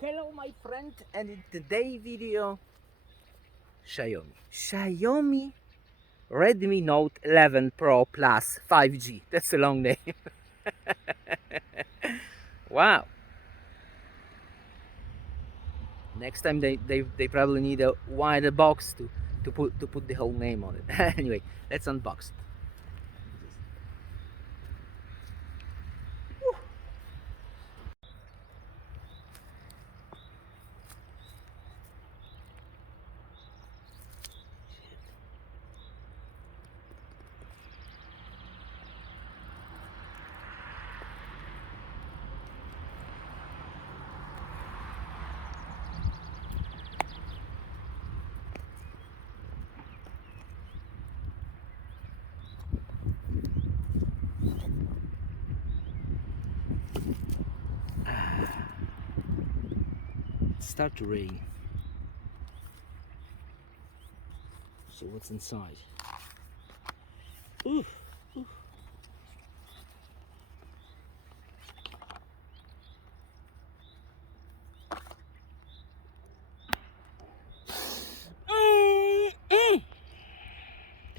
Hello my friend, and in today's video, Xiaomi Redmi Note 11 Pro Plus 5G. That's a long name. Wow. Next time they probably need a wider box to put the whole name on it. Anyway, let's unbox it. Start to rain. So what's inside? Ooh.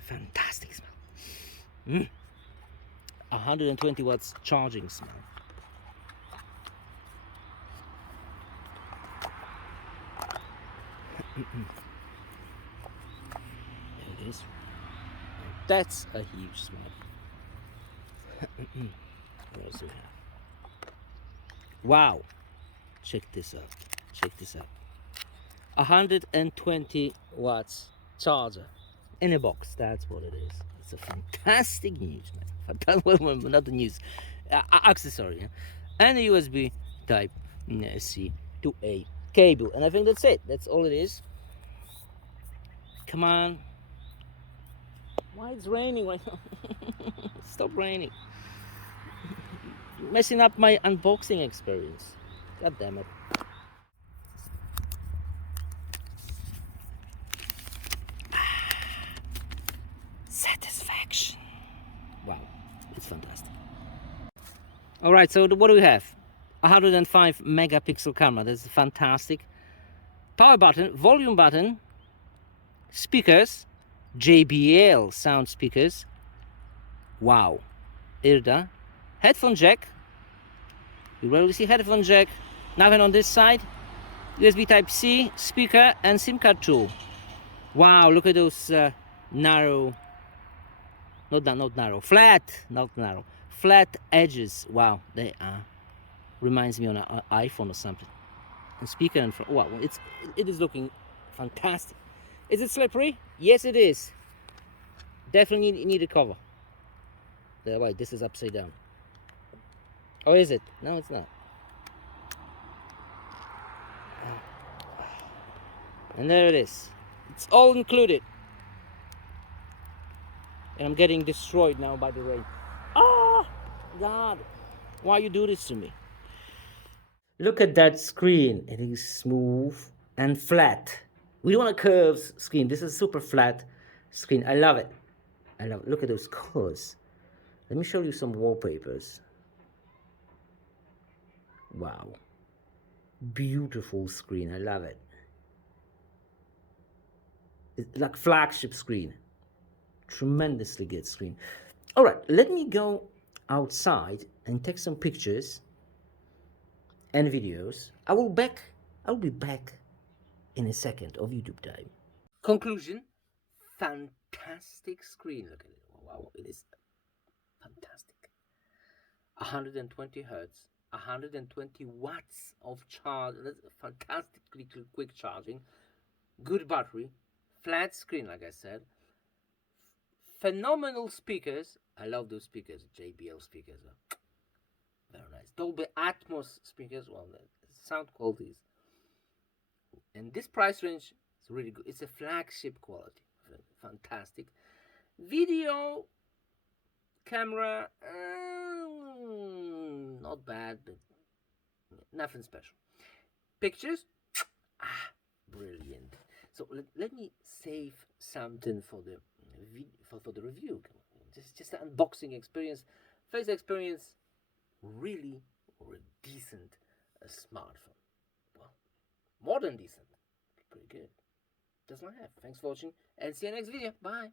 Fantastic smell. 120 watts charging smell. There it is. That's a huge smell. What else do we have? Wow. Check this out. Check this out. 120 watts charger in a box. That's what it is. It's a fantastic news, man. Well, not the news, accessory. Yeah? And a USB Type C to A cable. And I think that's it. That's all it is. Come on. Why it's raining right now? Stop raining. You're messing up my unboxing experience. God damn it. Satisfaction. Wow, it's fantastic. All right, so what do we have? 105 megapixel camera. That's fantastic. Power button, volume button, speakers, JBL sound speakers. Wow. IRDA. Headphone jack. You rarely see headphone jack. Nothing on this side. USB Type C, speaker, and SIM card tool. Wow, look at those narrow, not narrow, flat, not narrow, flat edges. Wow, they are. Reminds me on an iPhone or something. And speaker and wow, it is looking fantastic. Is it slippery? Yes, it is. Definitely need a cover. Wait, this is upside down. Oh, is it? No, it's not. And there it is. It's all included. And I'm getting destroyed now by the rain. Oh, God. Why you do this to me? Look at that screen. It is smooth and flat. We don't want a curved screen. This is super flat screen. I love it. I love it. Look at those colors. Let me show you some wallpapers. Wow. Beautiful screen. I love it. It's like flagship screen. Tremendously good screen. All right, let me go outside and take some pictures and videos. I'll be back in a second of YouTube time. Conclusion: fantastic screen. Look at it. Wow, it is fantastic. 120 hertz, 120 watts of charge. That's fantastically quick charging. Good battery, flat screen, like I said. Phenomenal speakers. I love those speakers. JBL speakers. Very nice. Dolby Atmos speakers. Well, the sound quality is. And this price range is really good. It's a flagship quality. Fantastic. Video camera, not bad, but nothing special. Pictures, brilliant. So let me save something for the for the review. Just an unboxing experience, first experience, really, or a decent smartphone. Well, more than decent. Pretty good. That's all I have. Thanks for watching and see you next video. Bye.